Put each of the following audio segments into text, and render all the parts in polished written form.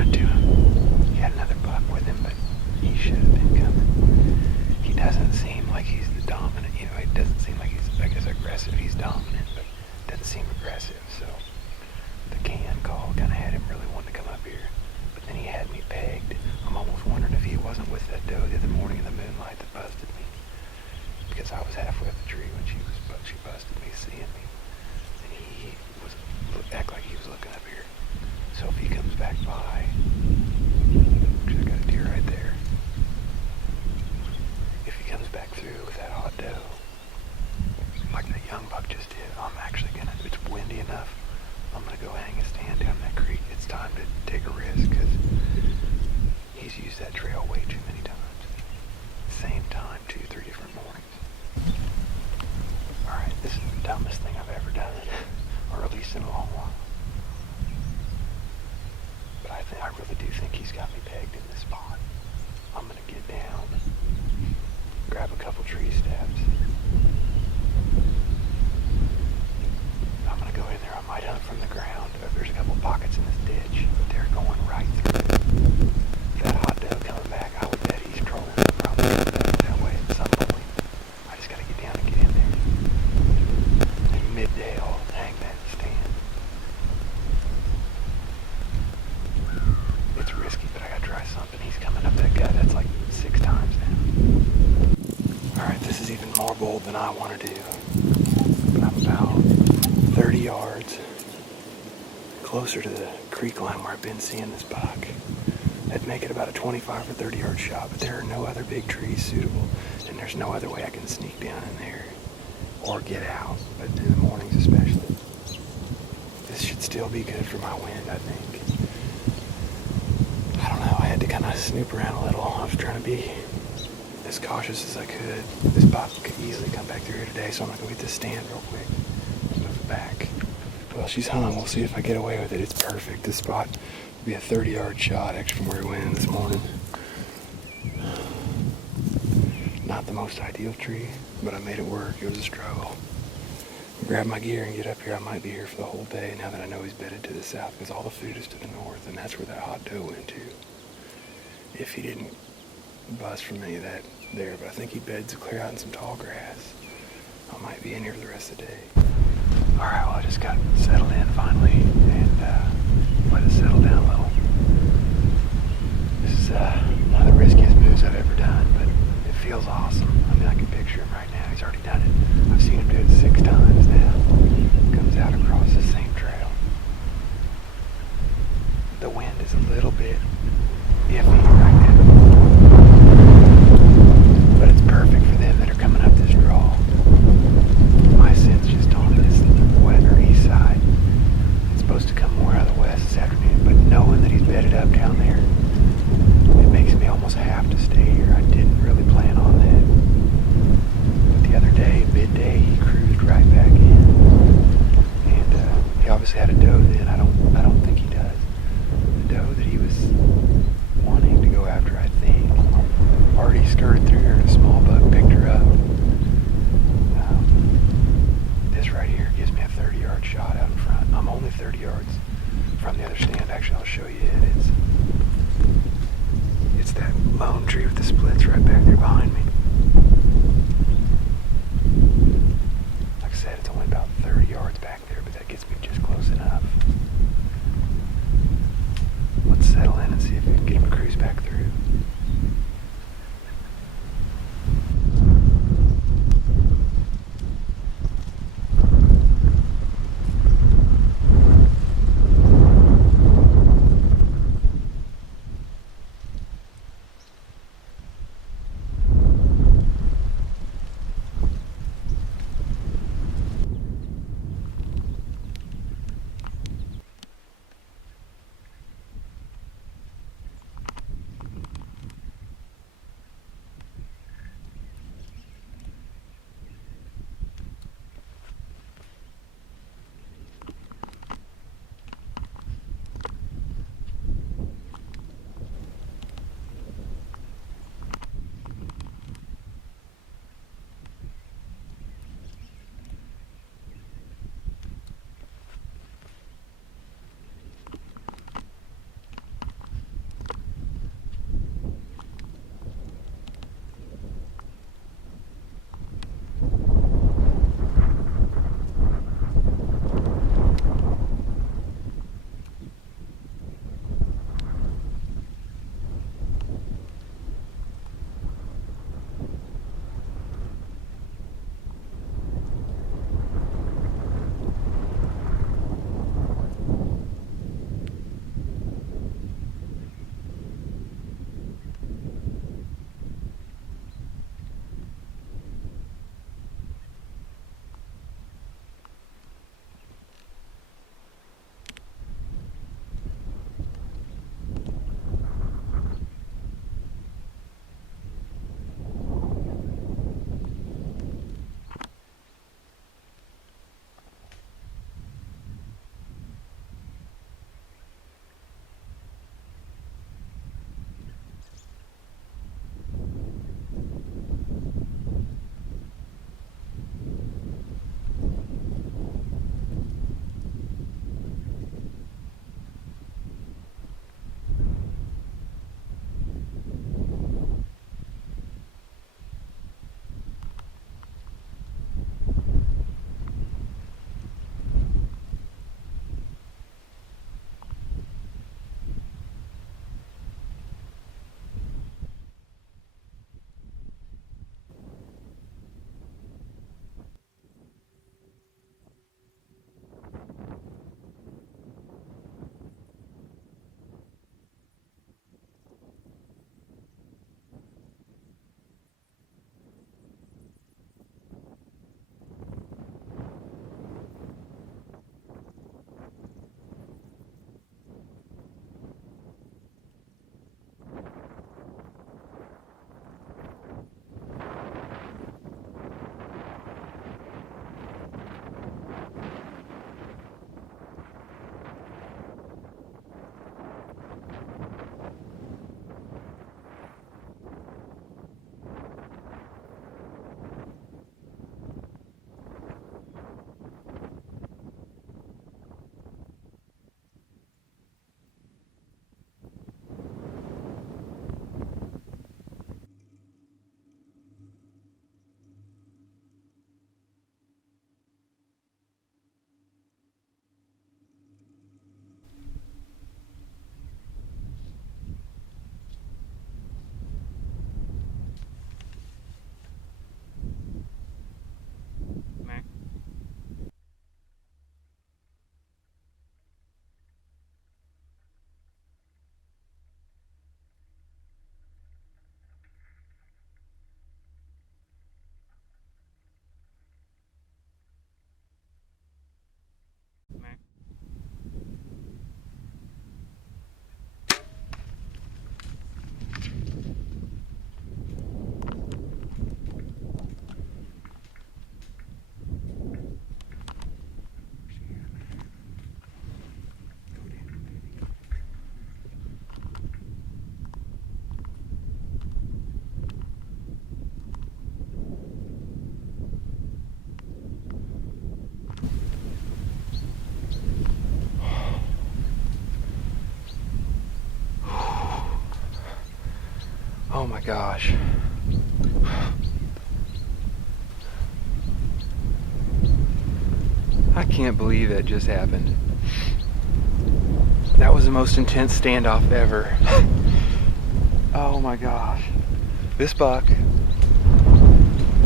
around to him. He had another buck with him, but he should have been coming. He doesn't seem like he's the dominant, it doesn't seem like he's, I guess, aggressive. He's dominant, but doesn't seem aggressive, so the can call kind of had him really wanting to come up here. But then he had me pegged. I'm almost wondering if he wasn't with that doe the other morning in the moonlight that busted me. Because I was halfway up the tree when she busted me, seeing me. And he act like he was looking up here. So if he comes back by, because I got a deer right there. If he comes back through with that hot doe, like that young buck just did, I'm actually gonna, if it's windy enough, I'm gonna go hang a stand down that creek. It's time to take a risk, because he's used that trail way too many times. Same time, 2-3 different mornings. Alright, this is the dumbest thing I've ever done, or at least in a long while. But I really do think he's got me pegged in this spot. I'm gonna get down, grab a couple tree steps. I'm gonna go in there. I might hunt from the ground. There's a couple pockets in this ditch, but they're going right through. That hot doe coming back, I would bet he's trolling. Probably coming back that way at some point. I just gotta get down and get in there. And midday, I'll hang that stand. It's risky, but I gotta try something. He's coming up that gut. That's like 6 times now. Alright, this is even more bold than I want to do. But I'm about 30 yards closer to the creek line where I've been seeing this buck. That'd make it about a 25 or 30 yard shot, but there are no other big trees suitable, and there's no other way I can sneak down in there or get out, but in the mornings especially. This should still be good for my wind, I think. I don't know, I had to kind of snoop around a little. I was trying to be as cautious as I could. This buck could easily come back through here today, so I'm gonna go get this stand real quick and move it back. Well, she's hung. We'll see if I get away with it. It's perfect. This spot will be a 30 yard shot extra from where we went in this morning. Not the most ideal tree, but I made it work. It was a struggle. Grab my gear and get up here. I might be here for the whole day now that I know he's bedded to the south, because all the food is to the north, and that's where that hot doe went to. If he didn't bust from any of that there, but I think he beds clear out in some tall grass. I might be in here for the rest of the day. Alright, well, I just got settled in finally, and let it settle down a little. This is one of the riskiest moves I've ever done, but it feels awesome. I mean, I can picture him right now. He's already done it. I've seen him do it 6 times now. Comes out across the same trail. The wind is a little bit iffy right now, but it's perfect for them that are coming up this draw. My sense just on this west or east side, it's supposed to come more out of the west this afternoon, but knowing that he's bedded up down there, it makes me almost have to stay here. I didn't really plan on that, but the other day, midday, he cruised right back in, and he obviously had a doe then. I don't think he does. The doe that he was wanting to go after, I think, already skirted through here, and a small buck picked her up. This right here gives me a 30 yard shot out in front. I'm only 30 yards from the other stand. Actually, I'll show you it. It's that lone tree with the splits right back there behind me. Like I said, it's only about 30 yards back there, but that gets me just close enough. Let's settle in and see if we can get him to cruise back through. gosh. I can't believe that just happened. That was the most intense standoff ever. Oh my gosh. This buck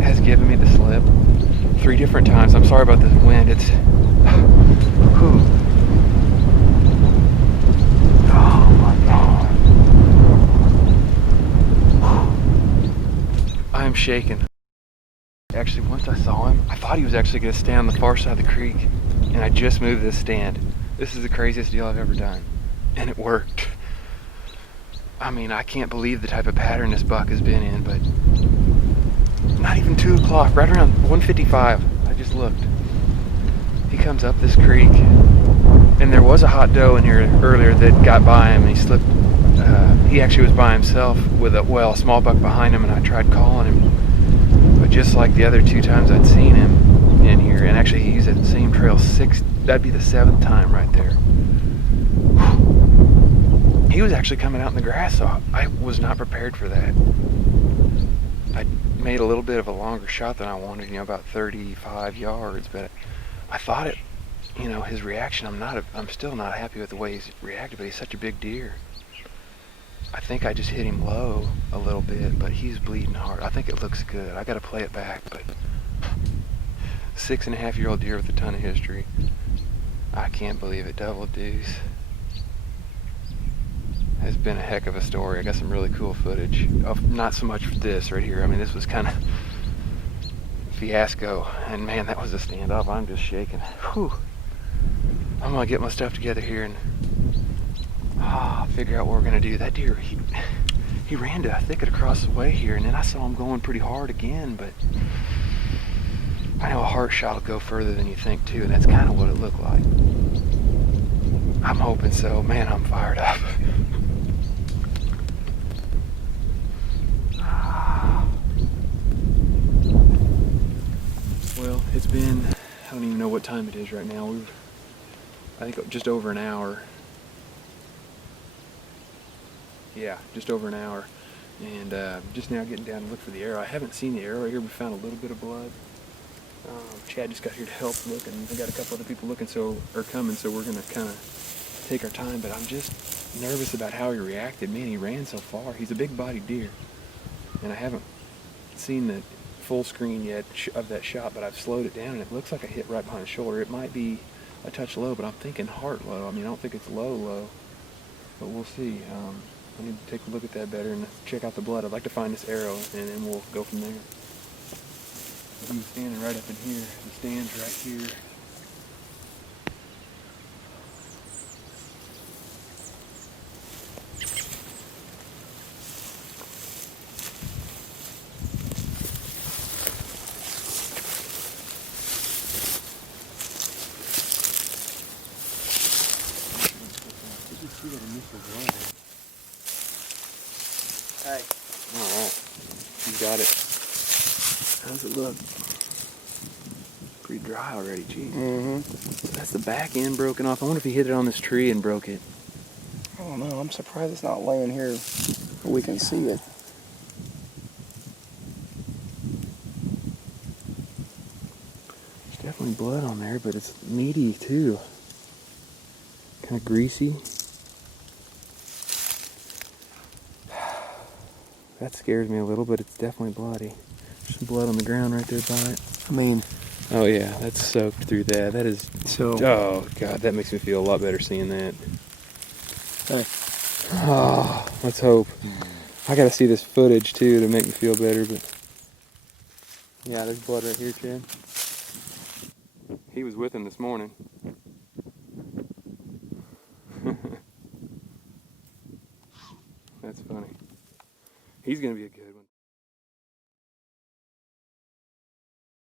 has given me the slip 3 different times. I'm sorry about this wind. It's... Whew. Oh my God. I am shaking. Actually, once I saw him, I thought he was actually going to stay on the far side of the creek, and I just moved this stand. This is the craziest deal I've ever done, and it worked. I mean, I can't believe the type of pattern this buck has been in, but not even 2 o'clock, right around 1:55, I just looked. He comes up this creek, and there was a hot doe in here earlier that got by him, and he slipped. He actually was by himself with a small buck behind him, and I tried calling him. But just like the other 2 times I'd seen him in here, and actually he used that same trail that'd be the 7th time right there. He was actually coming out in the grass, so I was not prepared for that. I made a little bit of a longer shot than I wanted, about 35 yards, but I thought it, his reaction, I'm still not happy with the way he's reacted, but he's such a big deer. I think I just hit him low a little bit, but he's bleeding hard. I think it looks good. I got to play it back, but 6.5-year-old deer with a ton of history. I can't believe it. Double Deuce has been a heck of a story. I got some really cool footage of not so much this right here. I mean, this was kind of fiasco, and man, that was a standoff. I'm just shaking. Whew. I'm gonna get my stuff together here and figure out what we're gonna do. That deer, he ran to a thicket across the way here, and then I saw him going pretty hard again, but I know a hard shot will go further than you think too, and that's kind of what it looked like. I'm hoping so. Man, I'm fired up. Well, it's been, I don't even know what time it is right now. I think just over an hour. Yeah, just over an hour, and just now getting down to look for the arrow. I haven't seen the arrow right here. We found a little bit of blood. Chad just got here to help look, and we got a couple other people looking, coming, so we're gonna kind of take our time. But I'm just nervous about how he reacted. Man, he ran so far. He's a big-bodied deer, and I haven't seen the full screen yet of that shot, but I've slowed it down, and it looks like I hit right behind the shoulder. It might be a touch low, but I'm thinking heart low. I mean, I don't think it's low, but we'll see. I need to take a look at that better and check out the blood. I'd like to find this arrow, and then we'll go from there. He's standing right up in here. He stands right here. Did you see that initial blood? Hey. Alright. You got it. How's it look? Pretty dry already, geez. Mm-hmm. That's the back end broken off. I wonder if he hit it on this tree and broke it. I don't know. I'm surprised it's not laying here where we can see it. There's definitely blood on there, but it's meaty too. Kind of greasy. That scares me a little, but it's definitely bloody. There's some blood on the ground right there by it. I mean... Oh yeah, that's soaked through that. That is... Oh God, that makes me feel a lot better seeing that. Hey. Oh, let's hope. I gotta see this footage too to make me feel better, but... Yeah, there's blood right here, Chad. He was with him this morning. That's funny. He's gonna be a good